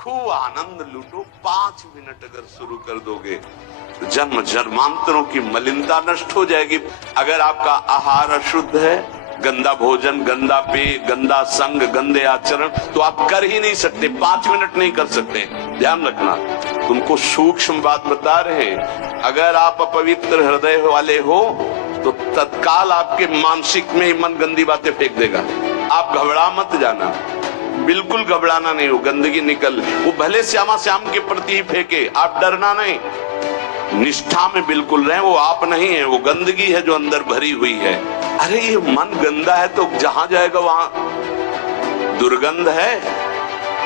खूब आनंद लूटो। 5 मिनट अगर शुरू कर दोगे तो जन्म जन्मांतरों की मलिनता नष्ट हो जाएगी। अगर आपका आहार अशुद्ध है, गंदा भोजन, गंदा पेय, गंदा संग, गंदे आचरण, तो आप कर ही नहीं सकते, 5 मिनट नहीं कर सकते। ध्यान रखना, तुमको सूक्ष्म बात बता रहे हैं। अगर आप अपवित्र हृदय वाले हो तो तत्काल आपके मानसिक में ही मन गंदी बातें फेंक देगा। आप घबरा मत जाना, बिल्कुल घबराना नहीं हो। गंदगी निकल, वो भले श्यामा श्याम के प्रति ही फेंके, आप डरना नहीं, निष्ठा में बिल्कुल रहे। वो आप नहीं है, वो गंदगी है जो अंदर भरी हुई है। अरे ये मन गंदा है तो जहां जाएगा वहां दुर्गंध है,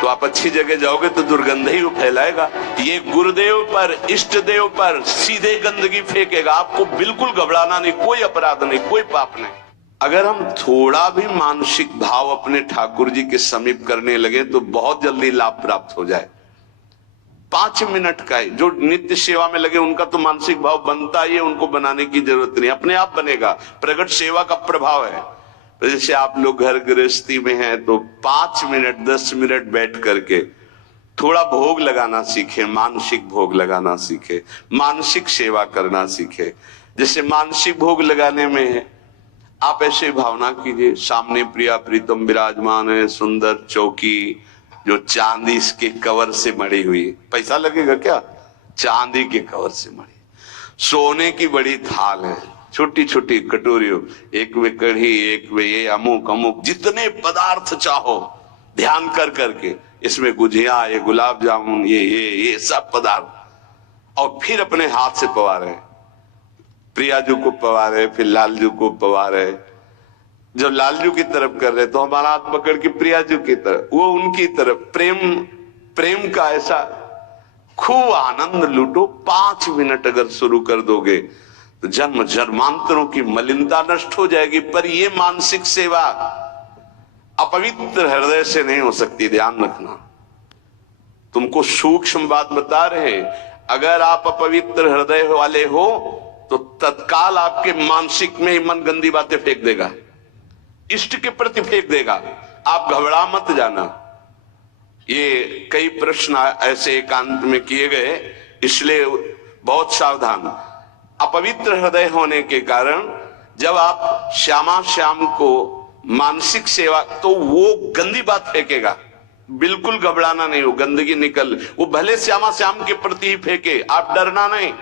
तो आप अच्छी जगह जाओगे तो दुर्गंध ही वो फैलाएगा। ये गुरुदेव पर, इष्ट देव पर सीधे गंदगी फेंकेगा। आपको बिल्कुल घबराना नहीं, कोई अपराध नहीं, कोई पाप नहीं। अगर हम थोड़ा भी मानसिक भाव अपने ठाकुर जी के समीप करने लगे तो बहुत जल्दी लाभ प्राप्त हो जाए। 5 मिनट का है, जो नित्य सेवा में लगे उनका तो मानसिक भाव बनता ही है, उनको बनाने की जरूरत नहीं, अपने आप बनेगा। प्रगट सेवा का प्रभाव है। तो जैसे आप लोग घर गृहस्थी में हैं तो 5 मिनट 10 मिनट बैठ करके थोड़ा भोग लगाना सीखे, मानसिक भोग लगाना सीखे, मानसिक सेवा करना सीखे। जैसे मानसिक भोग लगाने में है, आप ऐसे भावना कीजिए, सामने प्रिया प्रीतम विराजमान है, सुंदर चौकी जो चांदी के कवर से मड़ी हुई। पैसा लगेगा क्या? चांदी के कवर से मड़ी। सोने की बड़ी थाल है, छोटी छोटी कटोरियों, एक में कढ़ी, एक में ये अमुक अमुक, जितने पदार्थ चाहो ध्यान कर करके, इसमें गुजिया, ये गुलाब जामुन, ये सब पदार्थ, और फिर अपने हाथ से पवारे। प्रिया जी को पवारे, फिर लालजू को पवारे। जब लालजू की तरफ कर रहे तो हमारा हाथ पकड़ के प्रिया जी की तरफ, वो उनकी तरफ, प्रेम का ऐसा खूब आनंद लूटो। 5 मिनट अगर शुरू कर दोगे तो जन्म जन्मांतरों की मलिनता नष्ट हो जाएगी। पर ये मानसिक सेवा अपवित्र हृदय से नहीं हो सकती, ध्यान रखना। तुमको सूक्ष्म बात बता रहे हैं। अगर आप अपवित्र हृदय वाले हो तो तत्काल आपके मानसिक में ही मन गंदी बातें फेंक देगा, इष्ट के प्रति फेंक देगा। आप घबरा मत जाना। ये कई प्रश्न ऐसे एकांत में किए गए, इसलिए बहुत सावधान। अपवित्र हृदय होने के कारण जब आप श्यामा श्याम को मानसिक सेवा, तो वो गंदी बात फेंकेगा। बिल्कुल घबराना नहीं हो, गंदगी निकल, वो भले श्यामा श्याम के प्रति ही फेंके, आप डरना नहीं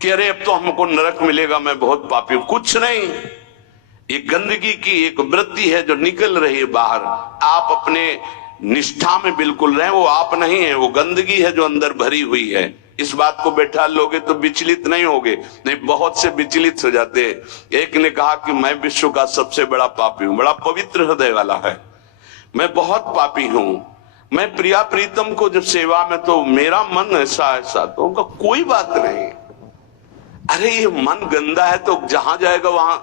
कि अरे अब तो हमको नरक मिलेगा, मैं बहुत पापी हूं। कुछ नहीं, ये गंदगी की एक वृत्ति है जो निकल रही है बाहर। आप अपने निष्ठा में बिल्कुल रहे, वो आप नहीं है, वो गंदगी है जो अंदर भरी हुई है। इस बात को बैठा लोगे तो विचलित नहीं होगे। नहीं, बहुत से विचलित हो जाते हैं। एक ने कहा कि मैं विश्व का सबसे बड़ा पापी हूं, बड़ा पवित्र हृदय वाला है, मैं बहुत पापी हूं, मैं प्रिया प्रीतम को जब सेवा में तो मेरा मन ऐसा ऐसा, तो उनका कोई बात नहीं। अरे ये मन गंदा है तो जहां जाएगा वहां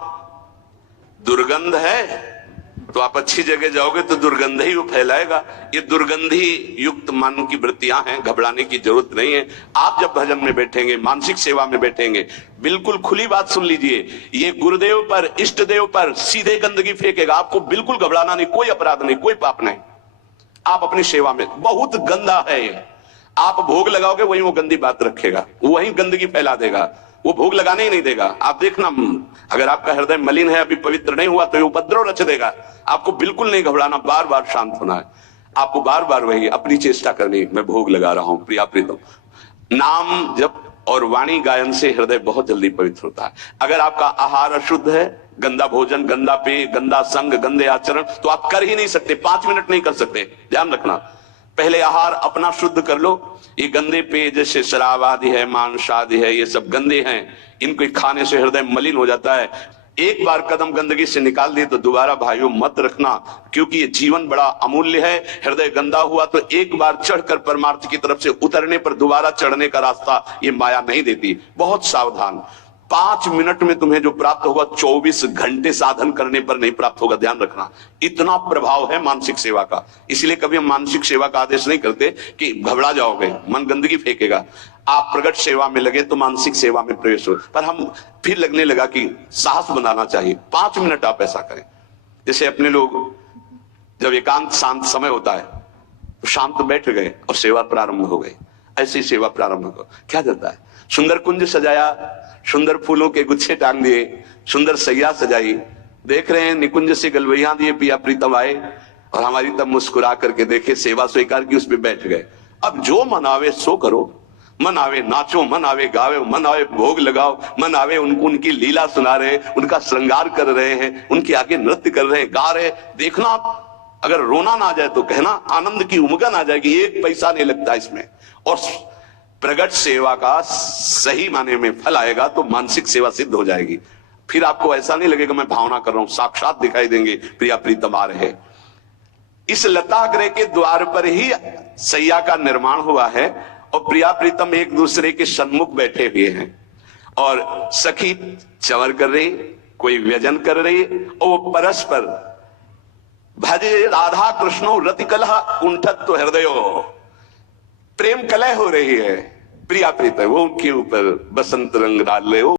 दुर्गंध है, तो आप अच्छी जगह जाओगे तो दुर्गंध ही वो फैलाएगा। ये दुर्गंधी युक्त मन की वृत्तियां हैं, घबराने की जरूरत नहीं है। आप जब भजन में बैठेंगे, मानसिक सेवा में बैठेंगे, बिल्कुल खुली बात सुन लीजिए, ये गुरुदेव पर, इष्ट देव पर सीधे गंदगी फेंकेगा। आपको बिल्कुल घबराना नहीं, कोई अपराध नहीं, कोई पाप नहीं। आप अपनी सेवा में, बहुत गंदा है ये, आप भोग लगाओगे वही वो गंदी बात रखेगा, वही गंदगी फैला देगा, वो भोग लगाने ही नहीं देगा। आप देखना, अगर आपका हृदय मलिन है, अभी पवित्र नहीं हुआ, तो ये उपद्रव रच देगा। आपको बिल्कुल नहीं घबराना, बार बार शांत होना है। आपको बार बार वही अपनी चेष्टा करनी, मैं भोग लगा रहा हूं प्रिया प्रीतम। नाम जप और वाणी गायन से हृदय बहुत जल्दी पवित्र होता है। अगर आपका आहार अशुद्ध है, गंदा भोजन, गंदा पेय, गंदा संग, गंदे आचरण, तो आप कर ही नहीं सकते, 5 मिनट नहीं कर सकते। ध्यान रखना, पहले आहार अपना शुद्ध कर लो। ये गंदे पेय जैसे शराब आदि है, मांस आदि है, ये सब गंदे हैं, इनको खाने से हृदय मलिन हो जाता है। एक बार कदम गंदगी से निकाल दिए तो दोबारा भाइयों मत रखना, क्योंकि ये जीवन बड़ा अमूल्य है। हृदय गंदा हुआ तो एक बार चढ़कर परमार्थ की तरफ से उतरने पर दोबारा चढ़ने का रास्ता ये माया नहीं देती। बहुत सावधान। 5 मिनट में तुम्हें जो प्राप्त होगा 24 घंटे साधन करने पर नहीं प्राप्त होगा, ध्यान रखना। इतना प्रभाव है मानसिक सेवा का। इसलिए कभी हम मानसिक सेवा का आदेश नहीं करते कि घबरा जाओगे, मन गंदगी फेंकेगा। आप प्रगट सेवा में लगे तो मानसिक सेवा में प्रवेश हो। पर हम फिर लगने लगा कि साहस बनाना चाहिए। 5 मिनट आप ऐसा करें। जैसे अपने लोग जब एकांत शांत समय होता है तो शांत बैठ गए और सेवा प्रारंभ हो गई। ऐसी सेवा प्रारंभ हो, क्या जाता है, सुंदर कुंज सजाया, सुंदर फूलों के गुच्छे टांग दिए, सुंदर सैया सजाई, देख रहे हैं निकुंज से गलवैया दिए, पिया प्रीतम आए और हमारी तब मुस्कुरा करके देखे, सेवा स्वीकार की, उस पर बैठ गए। अब जो मन आवे सो करो, मन आवे नाचो, मन आवे गावे, मन आवे भोग लगाओ, मन आवे उनकी लीला सुना रहे, उनका श्रृंगार कर रहे हैं, उनके आगे नृत्य कर रहे हैं, गा रहे, देखना। अगर रोना ना जाए तो कहना, आनंद की उमगन आ जाएगी, एक पैसा नहीं लगता इसमें। और प्रगट सेवा का सही माने में फल आएगा तो मानसिक सेवा सिद्ध हो जाएगी। फिर आपको ऐसा नहीं लगेगा मैं भावना कर रहा हूं, साक्षात दिखाई देंगे प्रिया प्रीतम आ रहे। इस लता गृह के द्वार पर ही सैया का निर्माण हुआ है और प्रिया प्रीतम एक दूसरे के सन्मुख बैठे हुए हैं और सखी चंवर कर रही, कोई व्यजन कर रही और वो परस्पर भजे राधा कृष्णो रति कलह कुंठत्व हृदयो, प्रेम कलह हो रही है। प्रिया प्रीतम वो उनके ऊपर बसंत रंग डाल रहे हो।